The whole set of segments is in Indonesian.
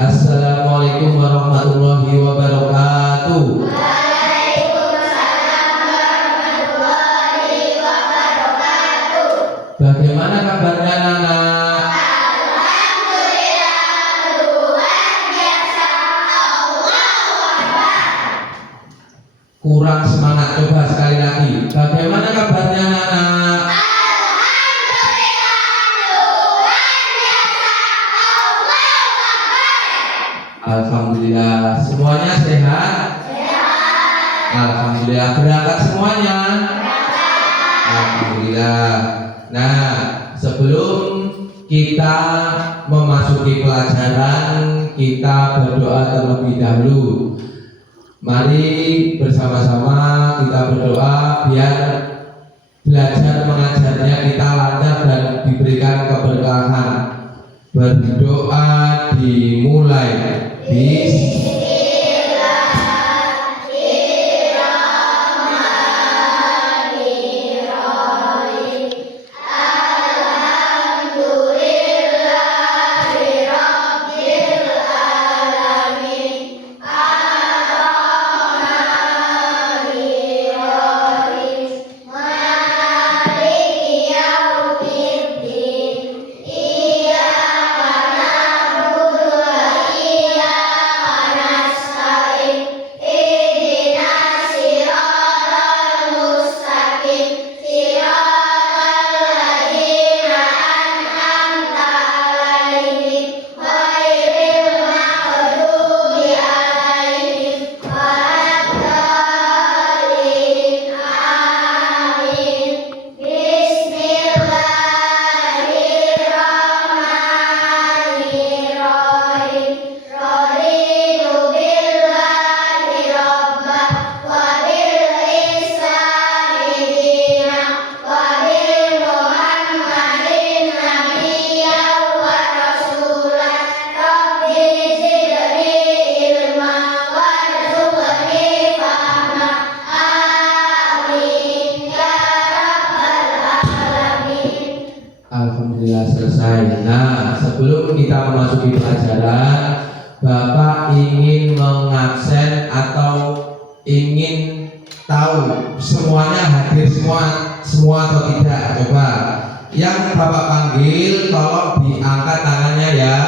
Assalamualaikum warahmatullahi wabarakatuh. Waalaikumsalam warahmatullahi wabarakatuh. Bagaimana kabarnya anak-anak? Alhamdulillah luar biasa. Allahu Akbar. Kurang semangat, coba sekali lagi. Bagaimana kabarnya anak-anak? Alhamdulillah, semuanya sehat? Alhamdulillah, berangkat semuanya? Alhamdulillah. Nah, sebelum kita memasuki pelajaran, kita berdoa terlebih dahulu. Mari bersama-sama kita berdoa biar belajar mengajarnya kita lancar dan diberikan keberkahan. Berdoa dimulai. Alhamdulillah selesai. Nah, sebelum kita memasuki pelajaran, Bapak ingin mengabsen atau ingin tahu semuanya hadir semua atau tidak? Coba. Yang Bapak panggil tolong diangkat tangannya ya.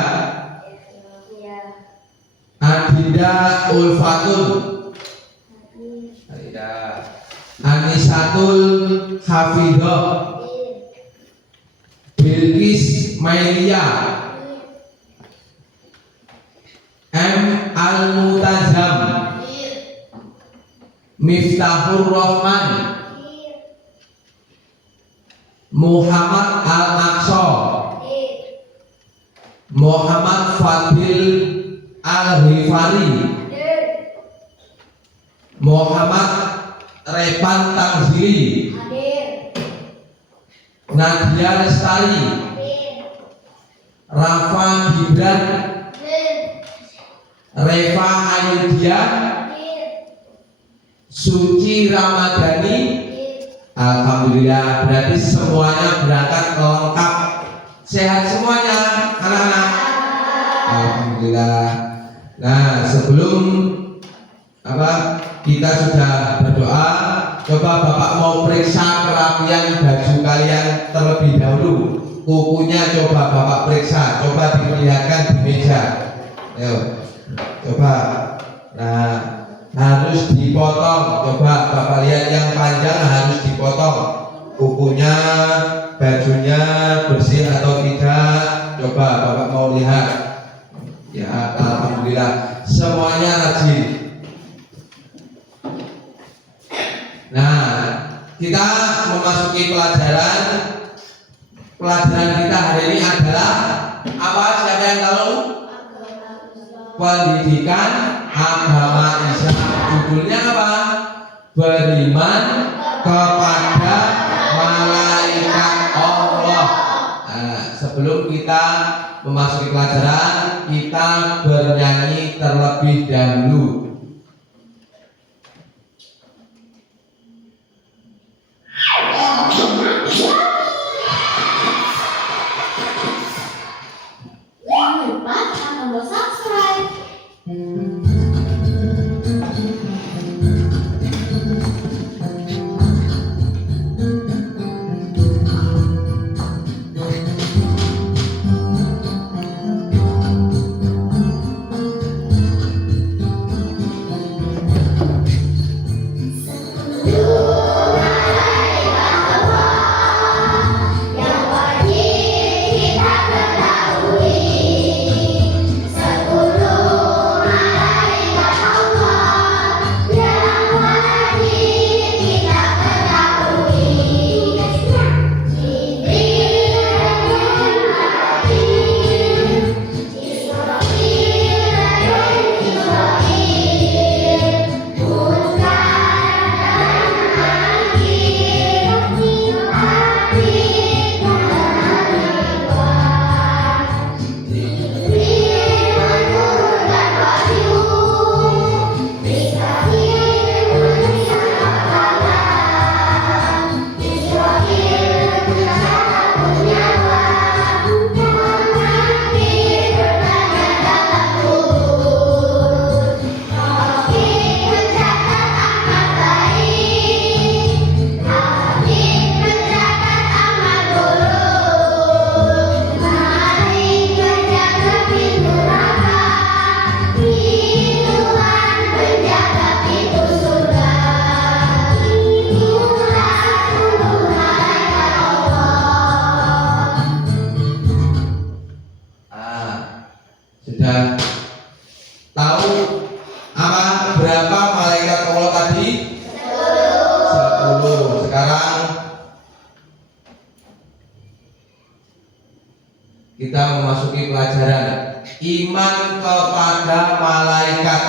Adinda Ulfatul, Anisatul Hafidoh, Bilqis Mailia, M. Al-Mutazam, Miftahur Rahman, Muhammad Al-Aqsa, Muhammad Fadil Al-Hifari, Muhammad Repan Tanzili, Nadia Lestari, Rafa Gibran, Reva Ayudia, Suci Ramadhani. Alhamdulillah, berarti semuanya berangkat lengkap, sehat semuanya anak-anak. Alhamdulillah. Nah, sebelum kita sudah berdoa, coba Bapak mau periksa kerapian baju kalian terlebih dahulu. Kukunya coba Bapak periksa, coba diperlihatkan di meja. Ayo, coba. Nah, harus dipotong. Coba Bapak lihat yang panjang harus dipotong. Kukunya, bajunya bersih atau tidak? Coba Bapak mau lihat. Ya, alhamdulillah semuanya rajin. Nah, kita memasuki pelajaran. Pelajaran kita hari ini adalah apa? Siapa yang tahu? Pendidikan agama Islam. Judulnya apa? Beriman kepada malaikat Allah. Nah, sebelum kita memasuki pelajaran, kita bernyanyi terlebih dahulu. Jangan lupa tekan tombol subscribe Sudah tahu apa berapa malaikat Allah tadi? 10. Sekarang kita memasuki pelajaran iman kepada malaikat.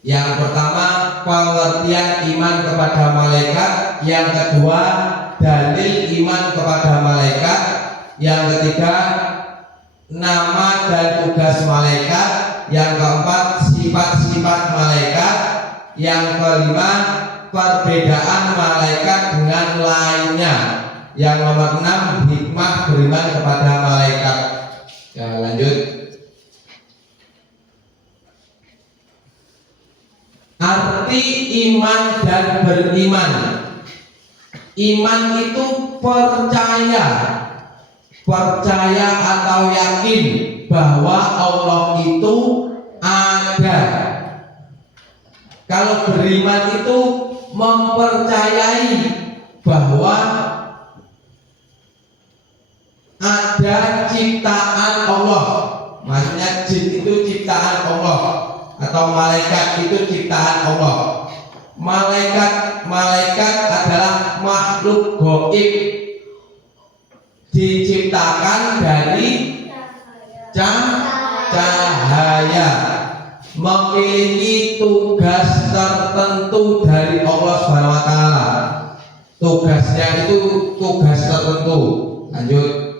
Yang pertama, pengertian iman kepada malaikat. Yang kedua, dalil iman kepada malaikat. Yang ketiga, nama dan tugas malaikat. Yang keempat, sifat-sifat malaikat. Yang kelima, perbedaan malaikat dengan lainnya. Yang nomor 6, hikmah beriman kepada malaikat. Ya, lanjut. Arti iman dan beriman. Iman itu percaya atau yakin bahwa Allah itu ada. Kalau beriman itu mempercayai bahwa ada ciptaan Allah. Maksudnya jin itu ciptaan Allah atau malaikat itu ciptaan Allah. Malaikat adalah makhluk gaib, diciptakan dari cahaya, memiliki tugas tertentu dari Allah Subhanahu wa taala. Tugasnya itu tugas tertentu. Lanjut.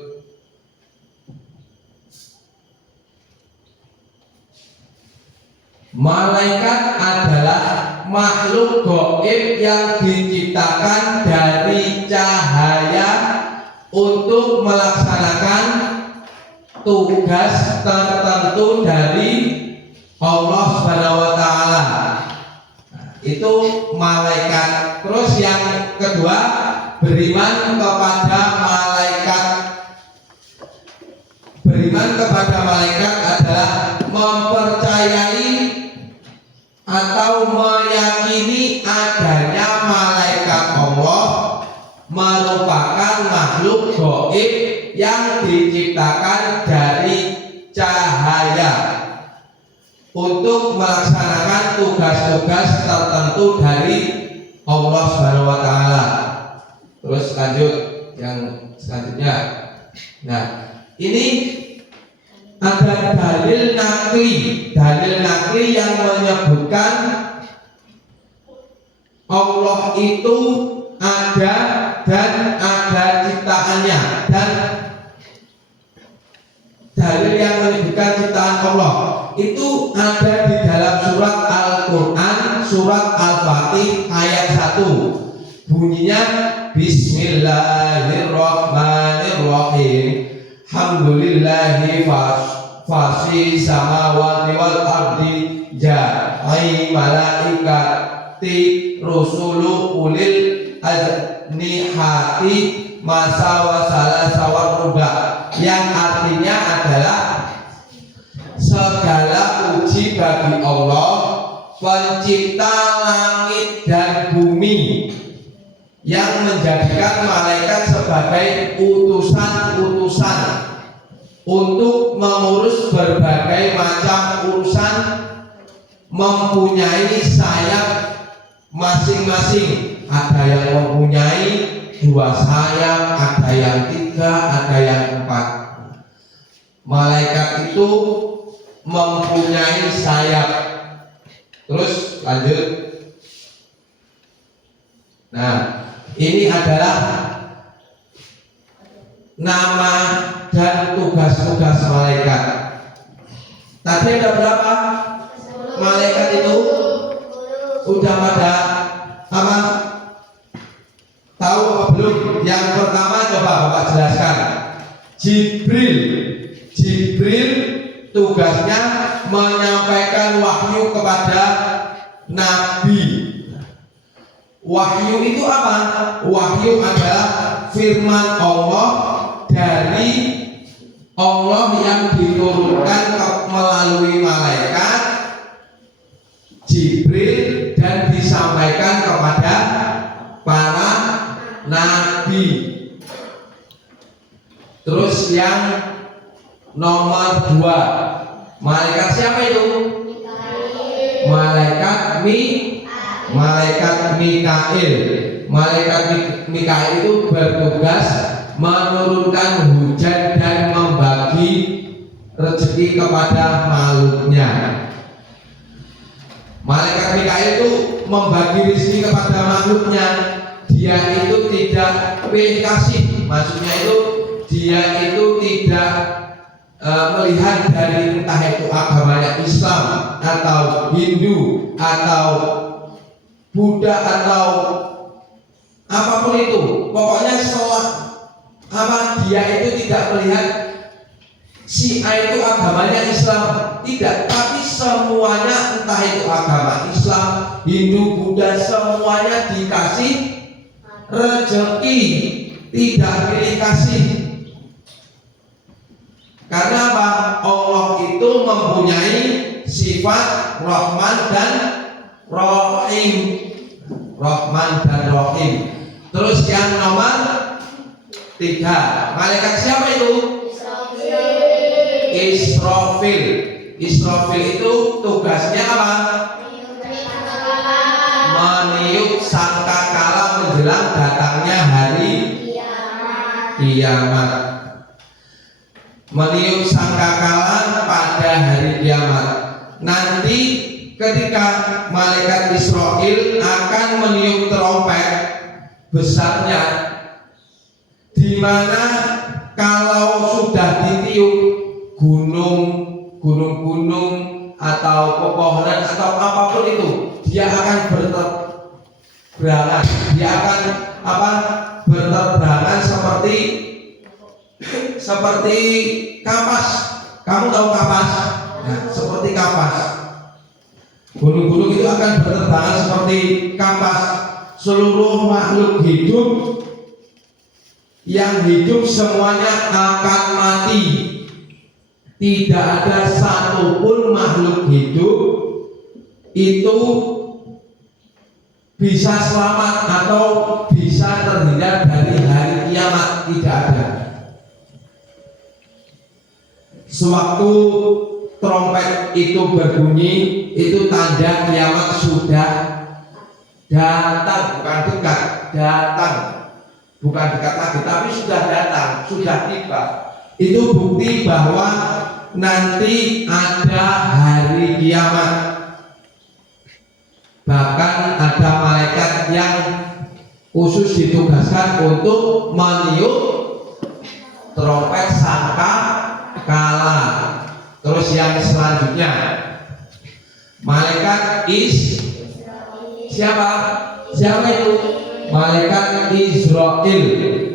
Malaikat adalah makhluk gaib yang diciptakan dari cahaya untuk melaksanakan tugas tertentu dari Allah Subhanahu wa taala. Itu malaikat. Terus yang kedua, beriman kepada malaikat. Beriman kepada malaikat adalah mempercayai atau meyakini adanya malaikat Allah merupakan makhluk gaib yang diciptakan dari cahaya untuk melaksanakan tugas-tugas tertentu dari Allah Subhanahu wa taala. Terus lanjut yang selanjutnya. Nah, ini ada dalil nakli yang menyebutkan Allah itu ada dan ada ciptaannya, dan dalil yang menyebutkan ciptaan Allah itu ada di dalam surat Al-Quran, surat Al-Fatih ayat 1. Bunyinya Bismillahirrahmanirrahim. Alhamdulillahi fasi samawati wal ardi ja'i malaikati rusulu ulil ajnihati masawa salasa warruba, yang artinya adalah segala puji bagi Allah, pencipta langit dan bumi, yang menjadikan malaikat sebagai utusan-utusan untuk mengurus berbagai macam urusan, mempunyai sayap masing-masing. Ada yang mempunyai 2 sayap, ada yang 3, ada yang 4. Malaikat itu mempunyai sayap. Terus lanjut. Nah, ini adalah nama dan tugas-tugas malaikat. Tadi ada berapa malaikat itu? Udah pada apa? Tahu apa belum? Yang pertama coba Bapak jelaskan. Jibril tugasnya menyampaikan wahyu kepada Nabi. Wahyu itu apa? Wahyu adalah firman Allah dari Allah yang diturunkan melalui malaikat Jibril dan disampaikan kepada para nabi. Terus yang Nomor 2, malaikat siapa itu? Malaikat Mikail. Malaikat Mikail itu bertugas menurunkan hujan dan membagi rezeki kepada makhluknya. Malaikat Mikail itu membagi rezeki kepada makhluknya. Dia itu tidak pilih kasih, maksudnya itu dia itu tidak melihat dari entah itu agamanya Islam atau Hindu atau Buddha atau apapun itu, pokoknya dia itu tidak melihat si A itu agamanya Islam, tidak, tapi semuanya entah itu agama Islam, Hindu, Buddha, semuanya dikasih rezeki, tidak pilih kasih. Karena apa? Allah itu mempunyai sifat Rahman dan Rahim. Rahman dan Rahim. Terus yang nomor 3, malaikat siapa itu? Israfil. Israfil itu tugasnya apa? Meniup sangkakala menjelang datangnya hari kiamat. Meniup sangkakala pada hari kiamat. Nanti ketika malaikat Israfil akan meniup trompet besarnya, di mana kalau sudah ditiup gunung-gunung atau pepohonan atau apapun itu, dia akan berterbangan, berterbangan seperti kapas. Kamu tahu kapas? Nah, seperti kapas. Gunung-gunung itu akan berterbangan seperti kapas. Seluruh makhluk hidup yang hidup semuanya akan mati. Tidak ada satupun makhluk hidup itu bisa selamat atau bisa terhindar dari hari kiamat. Tidak ada. Sewaktu trompet itu berbunyi, itu tanda kiamat sudah datang, bukan dekat, datang, bukan dekat lagi, tapi sudah datang, sudah tiba. Itu bukti bahwa nanti ada hari kiamat. Bahkan ada malaikat yang khusus ditugaskan untuk meniup trompet sangkakala. Terus yang selanjutnya, malaikat siapa itu? Malaikat Israfil.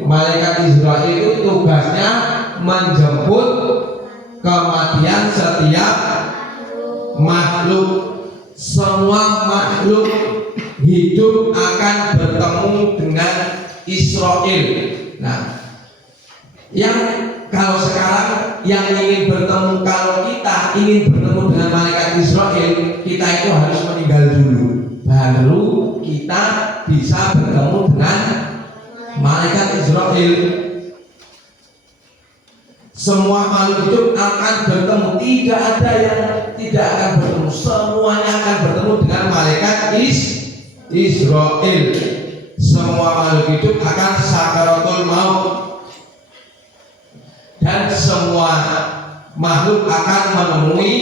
Malaikat Israfil itu tugasnya menjemput kematian setiap makhluk. Semua makhluk hidup akan bertemu dengan Israfil. Nah, yang kalau sekarang yang ingin bertemu, kalau kita ingin bertemu dengan malaikat Israfil, kita itu harus meninggal dulu, baru kita bisa bertemu dengan malaikat Israfil. Semua makhluk hidup akan bertemu, tidak ada yang tidak akan bertemu, semuanya akan bertemu dengan malaikat Israfil. Semua makhluk hidup akan sakaratul maut, dan semua makhluk akan menemui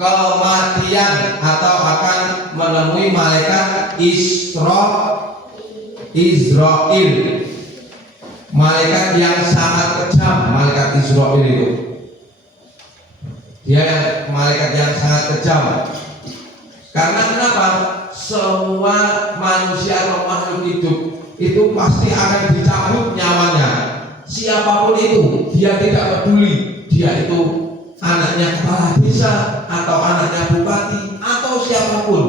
kematian atau akan menemui malaikat Israfil. Malaikat yang sangat kejam, malaikat Israfil itu. Dia malaikat yang sangat kejam. Karena kenapa? Semua manusia atau makhluk hidup itu pasti akan dicabut nyawanya. Siapapun itu, dia tidak peduli. Dia itu anaknya kepala desa atau anaknya bupati atau siapapun,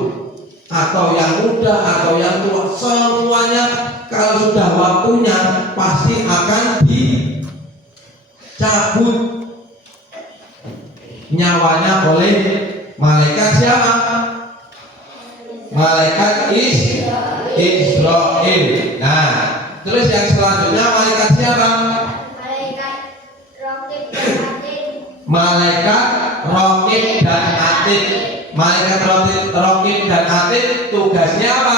atau yang muda atau yang tua, semuanya kalau sudah waktunya pasti akan dicabut nyawanya oleh malaikat siapa? Malaikat Israfil. Nah, terus yang selanjutnya malaikat siapa? Malaikat Raqib. malaikat Raqib dan Atid. Malaikat Raqib dan Atid tugasnya apa?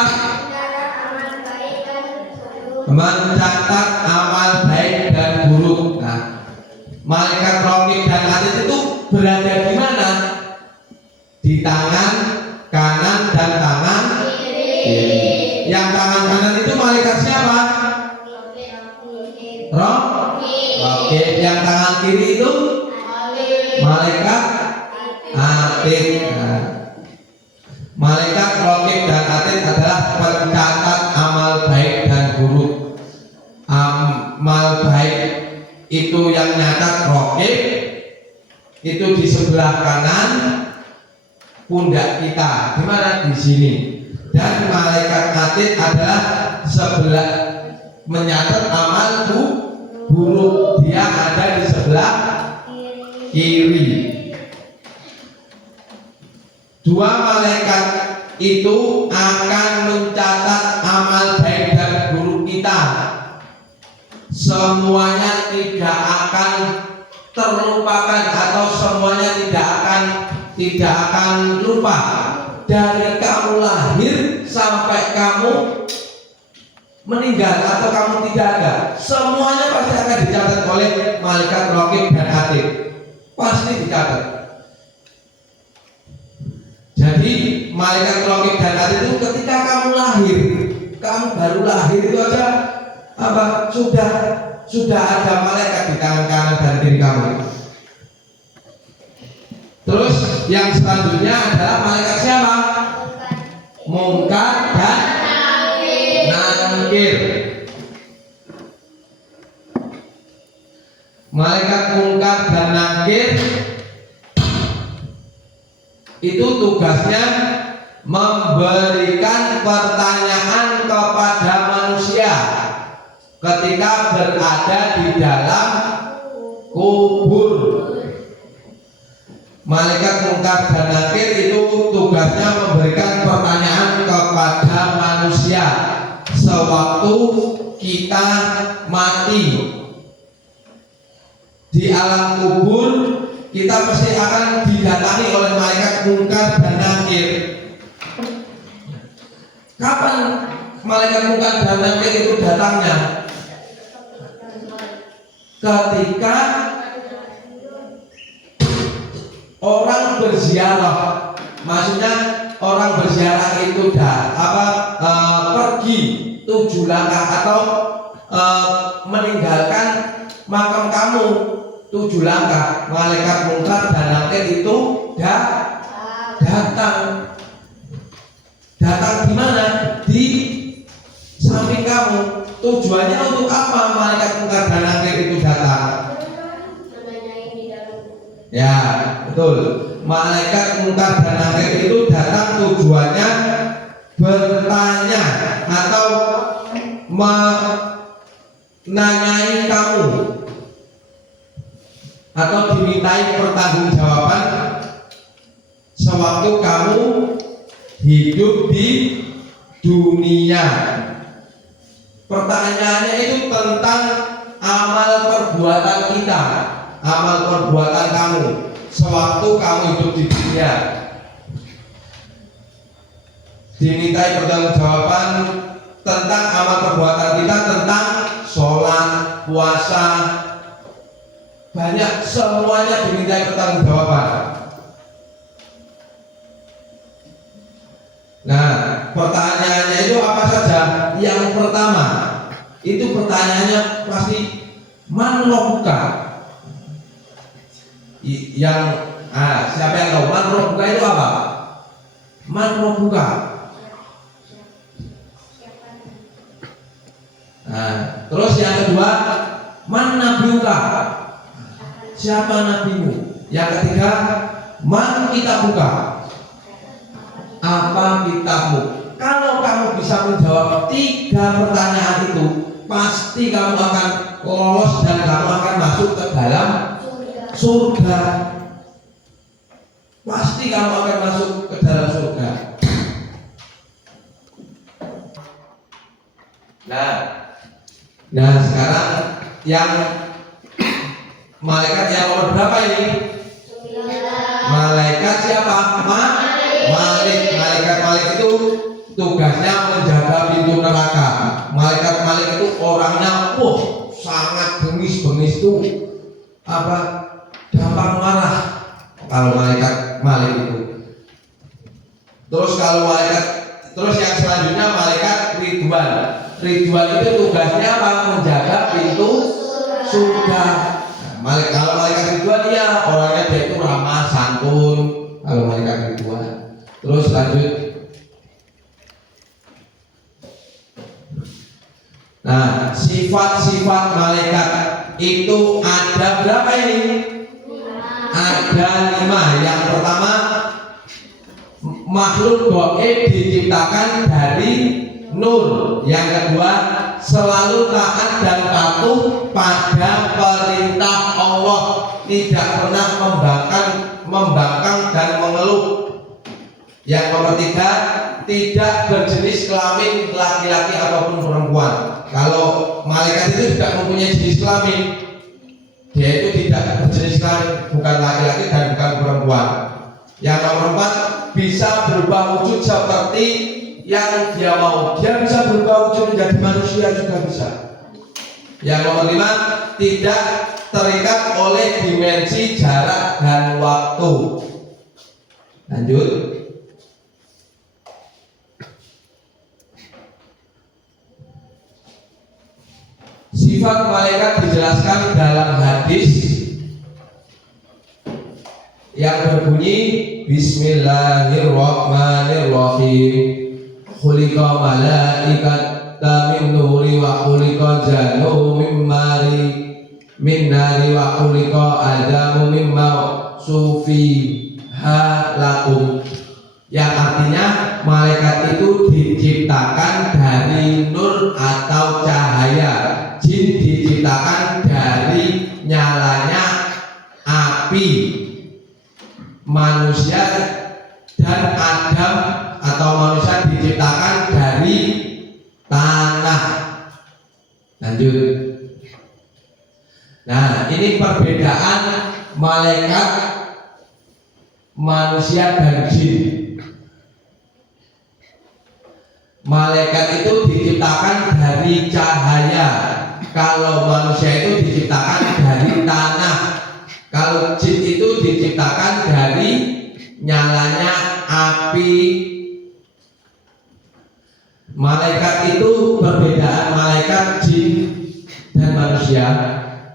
Mencatat amal baik dan buruk. Nah, malaikat Raqib dan Atid itu berada di mana? Di tangan kanan dan tangan kiri. Yang tangan kanan itu malaikat siapa? Raqib. Yang tangan kiri itu malaikat Atid. Nah, malaikat Raqib dan Atid adalah pencatat amal baik dan buruk. Amal baik itu yang nyatat Raqib, itu di sebelah kanan pundak kita, di mana? Di sini. Dan malaikat Atid adalah sebelah menyatat amal buruk, dia ada di sebelah kiri. Dua malaikat itu akan mencatat amal baik dan buruk kita. Semuanya tidak akan terlupakan atau semuanya tidak akan lupa. Dari kamu lahir sampai kamu meninggal atau kamu tidak ada, semuanya pasti akan dicatat oleh malaikat Raqib dan Atid. Pasti dicatat. Jadi malaikat Raqib dan Atid itu ketika kamu lahir, kamu baru lahir itu aja apa sudah ada malaikat di tangan kanan dan kiri kamu. Terus yang selanjutnya adalah malaikat siapa? Munkar dan Nakir. Malaikat Munkar dan Nakir itu tugasnya memberikan pertanyaan kepada manusia ketika berada di dalam kubur. Malaikat Munkar dan Nakir itu tugasnya memberikan pertanyaan kepada manusia sewaktu kita mati. Di alam kubur kita pasti akan didatangi oleh malaikat Munkar dan Nakir. Kapan malaikat Munkar dan Nakir itu datangnya? Ketika orang berziarah, maksudnya orang berziarah itu pergi 7 langkah atau meninggalkan makam kamu 7 langkah, malaikat Munkar dan Nakir itu datang di mana? Di samping kamu. Tujuannya untuk apa malaikat Munkar dan Nakir itu datang? Ya, betul. Malaikat Munkar dan Nakir itu datang tujuannya bertanya atau menanyai kamu atau dimintai pertanggungjawaban sewaktu kamu hidup di dunia. Pertanyaannya itu tentang amal perbuatan kita, amal perbuatan kamu sewaktu kamu hidup di dunia. Dimintai pertanggungjawaban tentang amal perbuatan kita, tentang sholat, puasa, banyak, semuanya dimintai pertanggungjawaban. Nah, pertanyaannya itu apa saja? Yang pertama, itu pertanyaannya pasti man rabbuka. Siapa yang tahu man rabbuka itu apa? Man rabbuka. Nah, terus yang kedua, man nabiyuka. Siapa nabimu? Yang ketiga, man kitabuka. Apa kitabmu? Kalau kamu bisa menjawab 3 pertanyaan itu, pasti kamu akan lolos dan kamu akan masuk ke dalam surga. Pasti kamu akan masuk ke dalam surga. Nah sekarang yang malaikat yang nomor berapa ini? malaikat Malik itu tugasnya menjaga pintu neraka. Malaikat Malik itu orangnya sangat bengis itu apa, gampang marah kalau malaikat Malik itu. Terus yang selanjutnya malaikat Ridwan. Ridwan itu tugasnya apa? Menjaga pintu surga. Kalau malaikat Ridwan ya orangnya dia itu ramah santun. Kalau malaikat Ridwan. Terus lanjut. Nah, sifat-sifat malaikat itu ada berapa ini? Ada 5. Yang pertama, makhluk gaib diciptakan dari nur. Yang kedua, selalu taat dan patuh pada perintah Allah, tidak pernah membangkang dan mengeluh. Yang nomor 3, tidak berjenis kelamin laki-laki ataupun perempuan. Kalau malaikat itu tidak mempunyai jenis kelamin, dia itu tidak berjenis kelamin, bukan laki-laki dan bukan perempuan. Yang nomor 4, bisa berubah wujud seperti yang dia mau. Dia bisa berubah wujud menjadi manusia juga bisa. Yang nomor 5, tidak terikat oleh dimensi, jarak, dan waktu. Lanjut. Sifat malaikat dijelaskan dalam hadis yang berbunyi Bismillahirrahmanirrahim. Khuliqa malaikata min nuri wa khuliqa jannu min nari wa khuliqa adamu mimma sufiha lakum. Yang artinya malaikat itu diciptakan dari nur atau cahaya, jin diciptakan dari nyalanya api, manusia dan Adam atau manusia diciptakan dari tanah. Lanjut. Nah, ini perbedaan malaikat, manusia dan jin. Malaikat itu diciptakan dari cahaya, kalau manusia itu diciptakan dari tanah. Kalau jin itu diciptakan dari nyalanya api. Malaikat itu perbedaan malaikat, jin, dan manusia.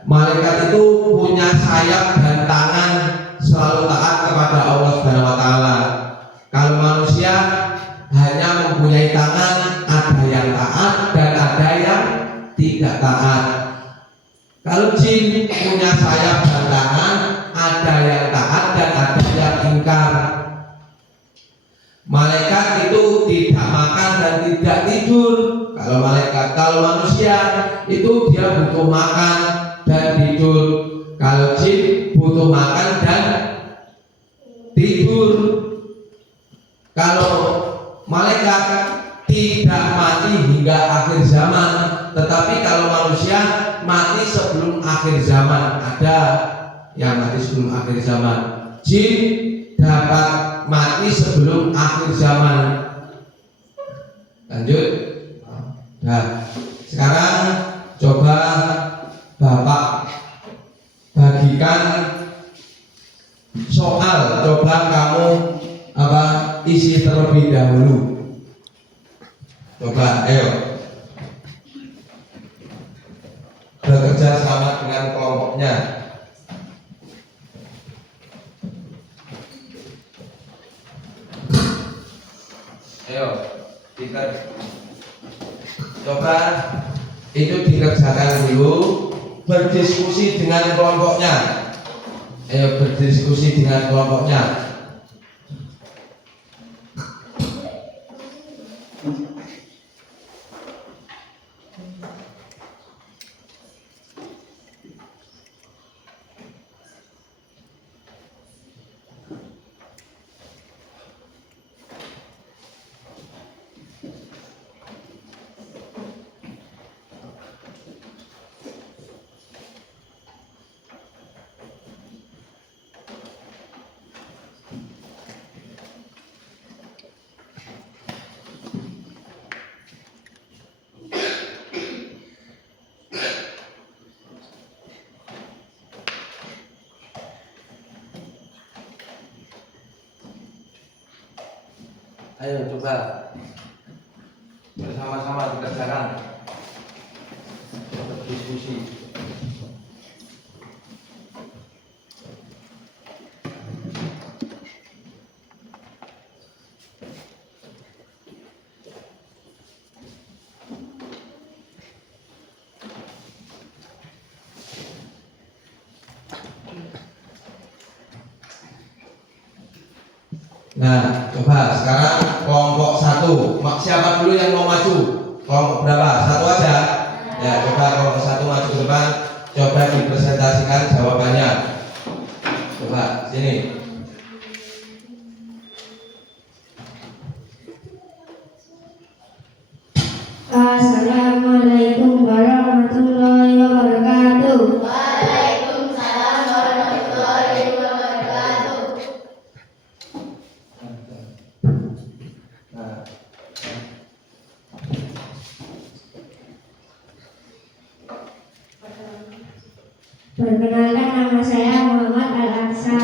Malaikat itu punya sayap dan tangan, selalu taat kepada Allah Subhanahu wa taala. Kalau manusia hanya mempunyai tangan, ada yang taat dan ada yang tidak taat. Kalau jin punya sayap dan tangan, ada yang taat dan ada yang ingkar. Malaikat itu tidak makan dan tidak tidur. Kalau manusia itu dia butuh makan dan tidur. Kalau jin butuh makan dan tidur. Kalau malaikat tidak mati hingga akhir zaman, tetapi kalau manusia mati sebelum akhir zaman. Ada yang mati sebelum akhir zaman. Jin dapat mati sebelum akhir zaman. Lanjut. Nah, sekarang coba Bapak bagikan soal. Coba kamu isi terlebih dahulu. Coba, ayo bekerja sama dengan kelompoknya. Ayo, coba itu dikerjakan dulu. Berdiskusi dengan kelompoknya. Ayo berdiskusi dengan kelompoknya. Ayo coba bersama-sama dikerjakan, berdiskusi. Nah, coba sekarang kelompok 1. Siapa dulu yang mau maju? Kelompok berapa? 1 aja. Ya, coba kelompok 1 maju ke depan. Coba dipresentasikan jawabannya. Coba sini. Assalamualaikum warahmatullahi wabarakatuh. Waalaikumsalam warahmatullahi wabarakatuh. Nah, Perkenalkan, nama saya Muhammad Al-Aqsa.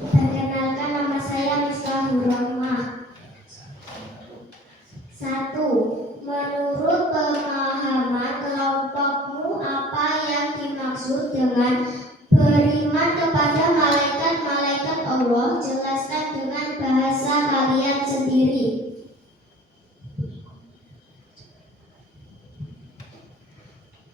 Perkenalkan, nama saya Mislahur Rahmah. 1. Menurut pemahaman kelompokmu, apa yang dimaksud dengan beriman kepada malaikat-malaikat Allah? Jelaskan dengan bahasa kalian sendiri.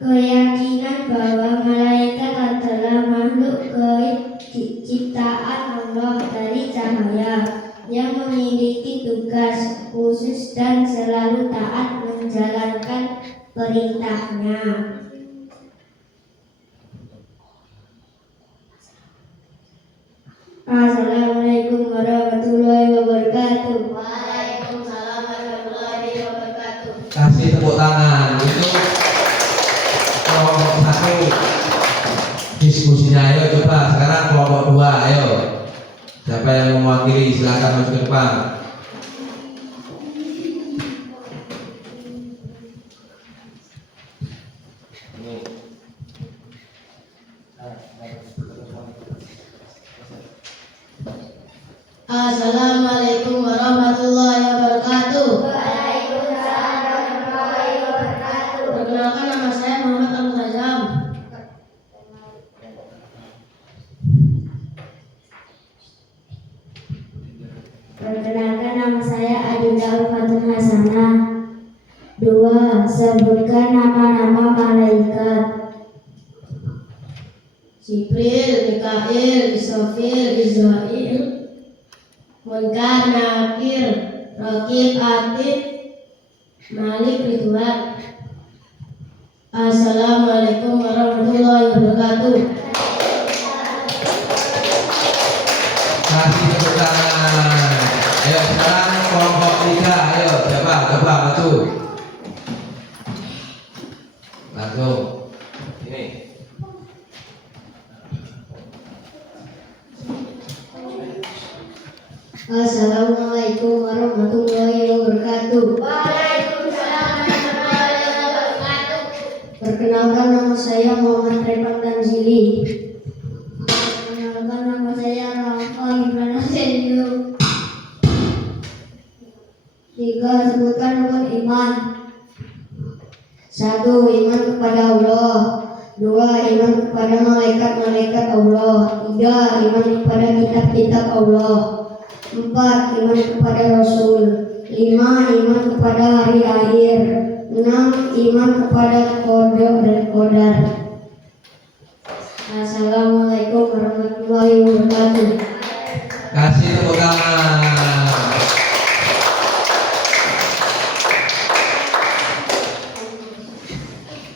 Keyakinan bahwa malaikat adalah makhluk gaib ciptaan Allah dari cahaya yang memiliki tugas khusus dan selalu taat menjalankan perintahnya. Assalamualaikum warahmatullahi wabarakatuh. Waalaikumsalam warahmatullahi wabarakatuh. kasih tepuk tangan. Itu kelompok 1 diskusinya. Ayo coba sekarang kelompok 2. Ayo, siapa yang mewakili silakan maju ke depan. Assalamualaikum warahmatullahi wabarakatuh. Waalaikumsalam warahmatullahi wabarakatuh. Perkenalkan, nama saya Muhammad Al-Muhazam. Perkenalkan, nama saya Adinda Fatul Hasanah. 2. Sebutkan nama-nama malaikat. Jibril, Mikail, Israfil, Israil, Munkar, Nakir, Raqib, Atid, Malik, Ridwan. Assalamualaikum warahmatullahi wabarakatuh. Kasih tepuk tangan. Ayo sekarang kelompok 3. Ayo siapa? Coba maju. Langsung. Ini. Assalamualaikum warahmatullahi wabarakatuh. Waalaikumsalam warahmatullahi wabarakatuh. Perkenalkan, nama saya Muhammad Revan Tanzili. Perkenalkan, nama saya Rafa Gibran Asenio. 3. Sebutkan rukun iman. 1. Iman kepada Allah. 2. Iman kepada malaikat-malaikat Allah. 3. Iman kepada kitab-kitab Allah. 4. Iman kepada Rasul. 5. Iman kepada hari akhir. 6. Iman kepada qada dan qadar. Assalamualaikum warahmatullahi wabarakatuh. Kasih tepuk tangan.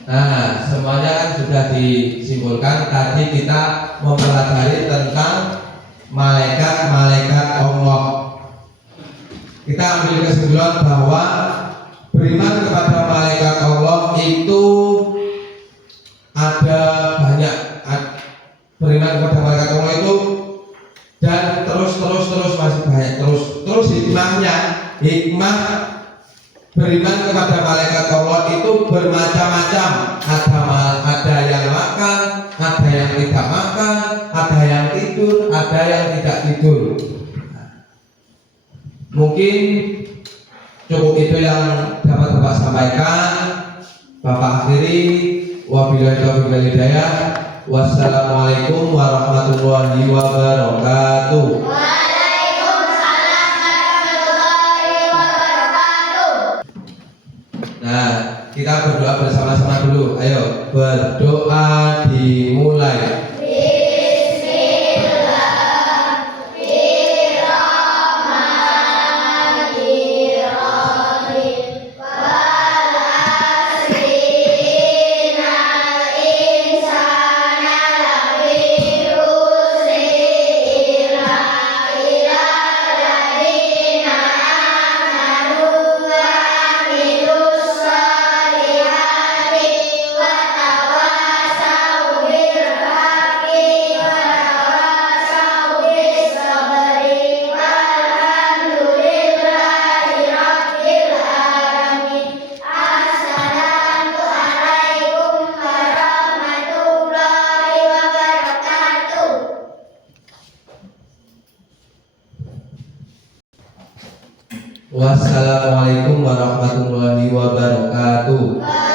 Nah, semuanya kan sudah disimpulkan. Tadi kita mempelajari tentang malaikat-malaikat Allah. Kita ambil kesimpulan bahwa beriman kepada malaikat Allah itu ada banyak. Beriman kepada malaikat Allah itu dan terus masih banyak terus hikmah beriman kepada malaikat Allah itu bermacam-macam. Ada yang makan, ada yang tidak makan, Mungkin cukup itu yang dapat Bapak sampaikan. Bapak akhiri, wabillahi taufiq wal hidayah. Wassalamualaikum warahmatullahi wabarakatuh. Nah, kita berdoa bersama-sama dulu. Ayo, berdoa dimulai. Wassalamualaikum warahmatullahi wabarakatuh.